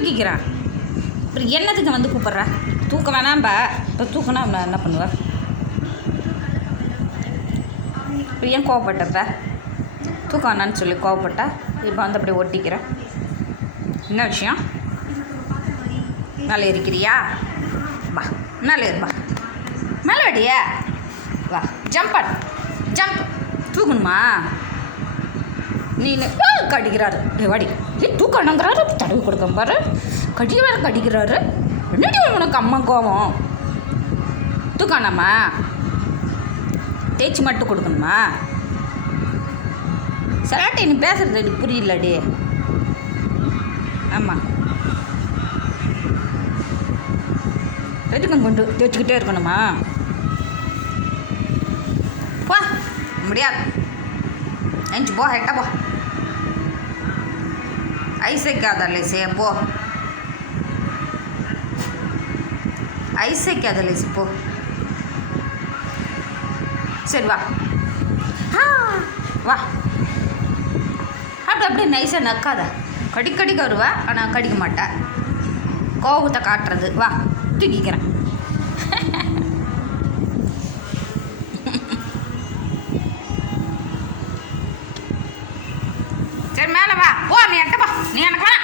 தூக்கிக்கிறேன். அப்புறம் என்னதுக்கு வந்து கூப்பிட்ற? தூக்க வேணாம்பா. இப்போ தூக்கினா நான் என்ன பண்ணுவேன்? இப்போ ஏன் கோவப்பட்டப்ப? தூக்க வேணான்னு சொல்லி கோவப்பட்டா இப்போ வந்து அப்படி ஒட்டிக்கிறேன். என்ன விஷயம்? மேலே இருக்கிறியா? வா மேலே இருப்பா. மேலே வாடியா? வா ஜம்ப் பண்ண. ஜம்ப். தூக்கணுமா? நீ கடிக்கிறாரு. வாடி. தூக்க வேணாங்கிறாரு. தடவி கொடுக்க பாரு. கடி வேற கடிக்கிறாரு. என்னடி உனக்கு அம்மா கோவம்? தூக்கானாமா? தேய்ச்சி மட்டும் கொடுக்கணுமா? சராட்டி நீ பேசுறது அடி புரியலடி. ஆமாம், எதுக்கும் கொண்டு தேய்ச்சிக்கிட்டே இருக்கணுமா? போ முடியாது. எஞ்சி போ, ஹெட்டா போ. ஐஸ் வைக்காத லேசே போ. ஐஸ் வைக்காத லேசு போ. சரி வா. வா அப்படி அப்படியே நைஸாக நக்காத. கடிக்க வருவா, ஆனால் கடிக்க மாட்டேன். கோபத்தை காட்டுறது. வா தூக்கிக்கிறேன். சரி மேலே வா. போ நீ எட்ட போ. நீ எனக்கு வா.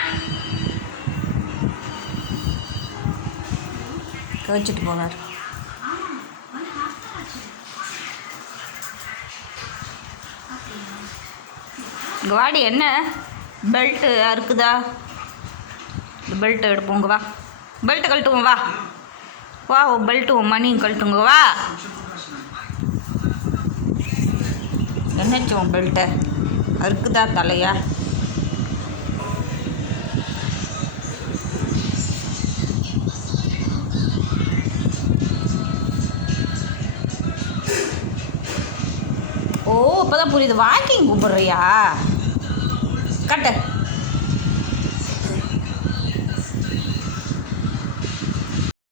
கழிச்சிட்டு போனார். இங்கே வாடி. என்ன பெல்ட்டு அறுக்குதா? இந்த பெல்ட்டை எடுப்போங்க வா. பெல்ட்டை கழட்டுவோம் வா. வா பெல்ட்டு மணியும் கழட்டுங்க வா. என்னச்சு உன் பெல்ட்டை அறுக்குதா தலையா? ஓ இப்போதான் புரியுது. வாக்கிங் கூப்பிட்றியா? கட்டு.